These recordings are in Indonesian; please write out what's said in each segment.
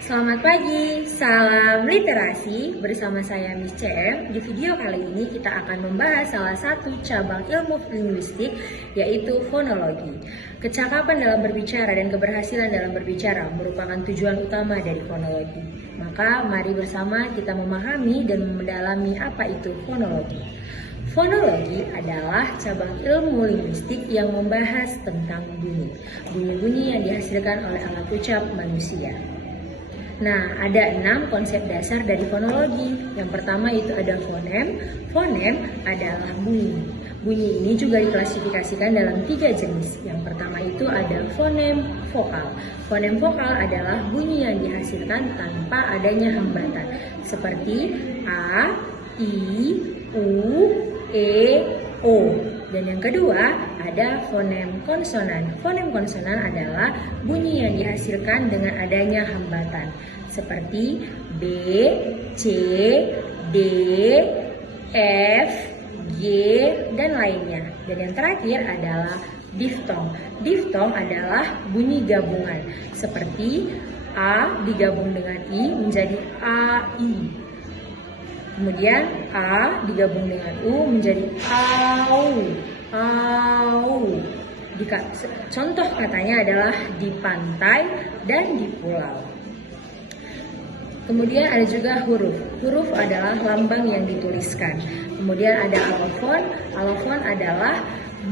Selamat pagi, salam literasi bersama saya Miss CM. Di video kali ini kita akan membahas salah satu cabang ilmu linguistik yaitu fonologi. Kecakapan dalam berbicara dan keberhasilan dalam berbicara merupakan tujuan utama dari fonologi. Maka mari bersama kita memahami dan mendalami apa itu fonologi. Fonologi adalah cabang ilmu linguistik yang membahas tentang bunyi-bunyi yang dihasilkan oleh alat ucap manusia. Nah, ada 6 konsep dasar dari fonologi. Yang pertama itu ada fonem. Fonem adalah bunyi. Bunyi ini juga diklasifikasikan dalam 3 jenis. Yang pertama itu ada fonem vokal. Fonem vokal adalah bunyi yang dihasilkan tanpa adanya hambatan, seperti A, I, U, E, O. Dan yang kedua ada fonem konsonan. Fonem konsonan adalah bunyi yang dihasilkan dengan adanya hambatan, seperti B, C, D, F, G, dan lainnya. Dan yang terakhir adalah diftong. Diftong adalah bunyi gabungan, seperti A digabung dengan I menjadi AI. Kemudian A digabung dengan U menjadi AU. AU. Contoh katanya adalah di pantai dan di pulau. Kemudian ada juga huruf. Huruf adalah lambang yang dituliskan. Kemudian ada alofon. Alofon adalah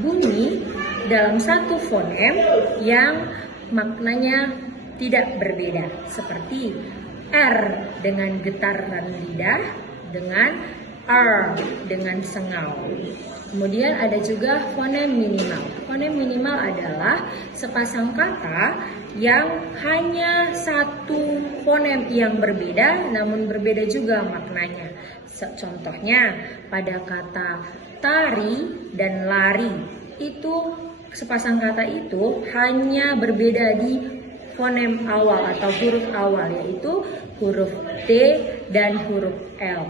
bunyi dalam satu fonem yang maknanya tidak berbeda, seperti R dengan getaran lidah, dengan R dengan sengau. Kemudian ada juga fonem minimal. Fonem minimal adalah sepasang kata yang hanya satu fonem yang berbeda namun berbeda juga maknanya. Contohnya pada kata tari dan lari, itu sepasang kata itu hanya berbeda di fonem awal atau huruf awal, yaitu huruf T dan huruf L.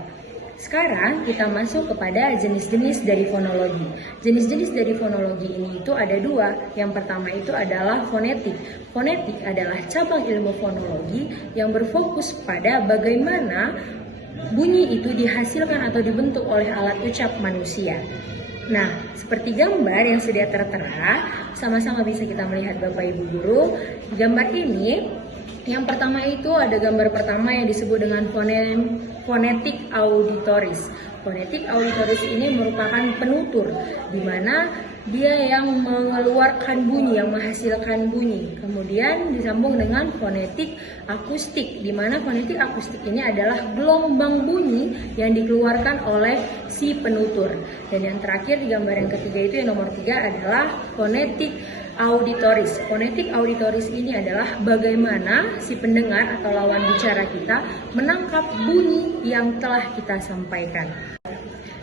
Sekarang kita masuk kepada jenis-jenis dari fonologi. Jenis-jenis dari fonologi ini itu ada 2. Yang pertama itu adalah fonetik. Fonetik adalah cabang ilmu fonologi yang berfokus pada bagaimana bunyi itu dihasilkan atau dibentuk oleh alat ucap manusia. Nah, seperti gambar yang sudah tertera, sama-sama bisa kita melihat Bapak Ibu Guru. Di gambar ini, yang pertama itu ada gambar pertama yang disebut dengan fonetik auditoris. Fonetik auditoris ini merupakan penutur, di mana dia yang mengeluarkan bunyi, yang menghasilkan bunyi. Kemudian disambung dengan fonetik akustik, di mana fonetik akustik ini adalah gelombang bunyi yang dikeluarkan oleh si penutur. Dan yang terakhir di gambar yang ketiga itu, yang nomor 3 adalah fonetik auditoris. Fonetik auditoris ini adalah bagaimana si pendengar atau lawan bicara kita menangkap bunyi yang telah kita sampaikan.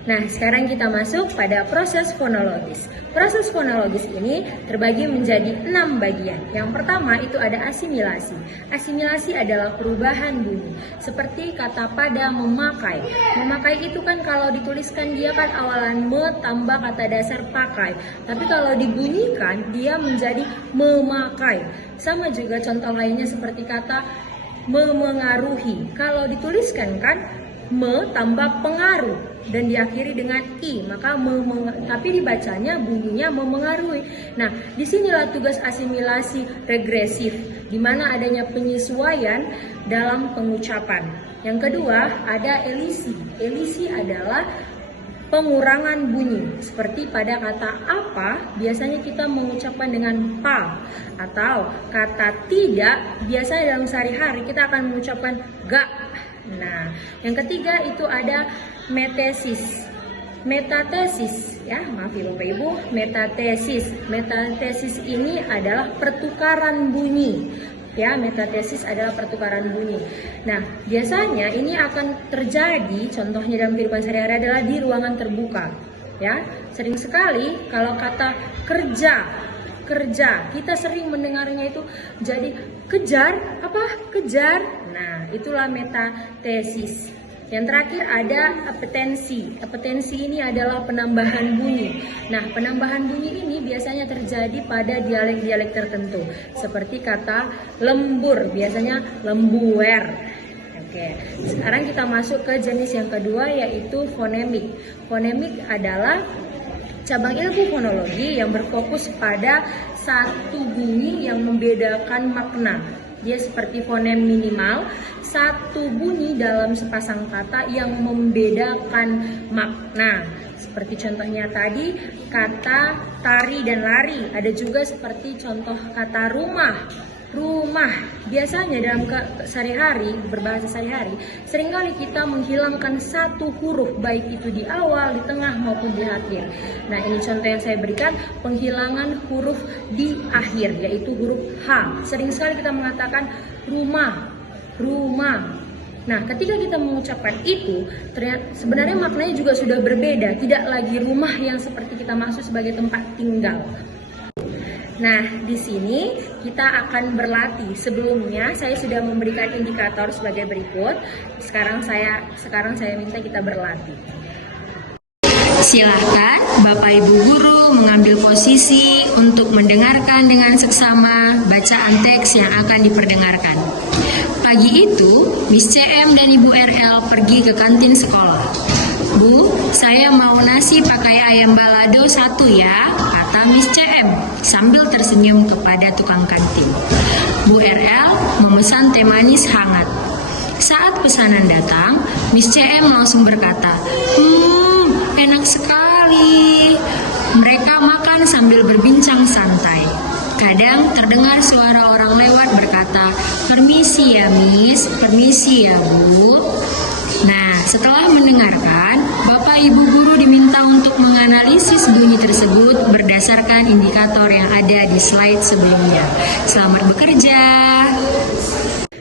Nah, sekarang kita masuk pada proses fonologis. Proses fonologis ini terbagi menjadi 6 bagian. Yang pertama itu ada asimilasi. Asimilasi adalah perubahan bunyi. Seperti kata pada memakai. Memakai itu kan kalau dituliskan dia kan awalan me tambah kata dasar pakai. Tapi kalau dibunyikan dia menjadi memakai. Sama juga contoh lainnya seperti kata memengaruhi. Kalau dituliskan kan me tambah pengaruh dan diakhiri dengan i, maka tapi dibacanya bunyinya memengaruhi. Nah, disinilah tugas asimilasi regresif, di mana adanya penyesuaian dalam pengucapan. Yang kedua ada elisi. Elisi adalah pengurangan bunyi. Seperti pada kata apa, biasanya kita mengucapkan dengan pa, atau kata tidak, biasanya dalam sehari-hari kita akan mengucapkan ga. Nah, yang ketiga itu ada metatesis. Metatesis, ya, maaf ya Bapak Ibu, metatesis. Metatesis ini adalah pertukaran bunyi. Ya, metatesis adalah pertukaran bunyi. Nah, biasanya ini akan terjadi, contohnya dalam kehidupan sehari-hari adalah di ruangan terbuka. Ya, sering sekali kalau kata kerja, kita sering mendengarnya itu jadi kejar, apa? Kejar. Nah, itulah metatesis. Yang terakhir ada apetensi. Apetensi ini adalah penambahan bunyi. Nah, penambahan bunyi ini biasanya terjadi pada dialek-dialek tertentu. Seperti kata lembur, biasanya lembuer. Oke, sekarang kita masuk ke jenis yang kedua, yaitu fonemik. Fonemik adalah cabang ilmu fonologi yang berfokus pada satu bunyi yang membedakan makna. Dia seperti fonem minimal, satu bunyi dalam sepasang kata yang membedakan makna. Seperti contohnya tadi, kata tari dan lari. Ada juga seperti contoh kata rumah. Rumah. Biasanya dalam sehari-hari, berbahasa sehari-hari, seringkali kita menghilangkan satu huruf, baik itu di awal, di tengah, maupun di akhir. Nah, ini contoh yang saya berikan, penghilangan huruf di akhir, yaitu huruf H. Sering sekali kita mengatakan rumah, rumah. Nah, ketika kita mengucapkan itu, sebenarnya maknanya juga sudah berbeda. Tidak lagi rumah yang seperti kita maksud sebagai tempat tinggal. Nah, di sini kita akan berlatih. Sebelumnya saya sudah memberikan indikator sebagai berikut. Sekarang saya minta kita berlatih. Silahkan Bapak Ibu Guru mengambil posisi untuk mendengarkan dengan seksama bacaan teks yang akan diperdengarkan. Pagi itu, Miss CM dan Ibu RL pergi ke kantin sekolah. Bu, saya mau nasi pakai ayam balado 1 ya, kata Miss CM sambil tersenyum kepada tukang kantin. Bu RL memesan teh manis hangat. Saat pesanan datang, Miss CM langsung berkata, enak sekali. Mereka makan sambil berbincang santai. Kadang terdengar suara orang lewat berkata, permisi ya Miss, permisi ya Bu. Nah, setelah mendengarkan, Bapak Ibu Guru diminta untuk menganalisis bunyi tersebut berdasarkan indikator yang ada di slide sebelumnya. Selamat bekerja.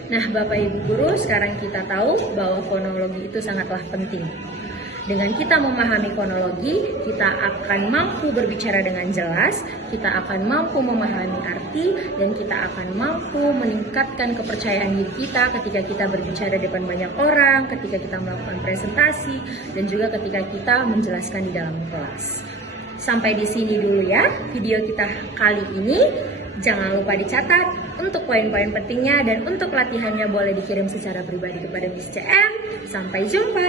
Nah, Bapak Ibu Guru, sekarang kita tahu bahwa fonologi itu sangatlah penting. Dengan kita memahami fonologi, kita akan mampu berbicara dengan jelas, kita akan mampu memahami arti, dan kita akan mampu meningkatkan kepercayaan diri kita ketika kita berbicara di depan banyak orang, ketika kita melakukan presentasi, dan juga ketika kita menjelaskan di dalam kelas. Sampai di sini dulu ya video kita kali ini. Jangan lupa dicatat untuk poin-poin pentingnya, dan untuk latihannya boleh dikirim secara pribadi kepada Miss CM. Sampai jumpa.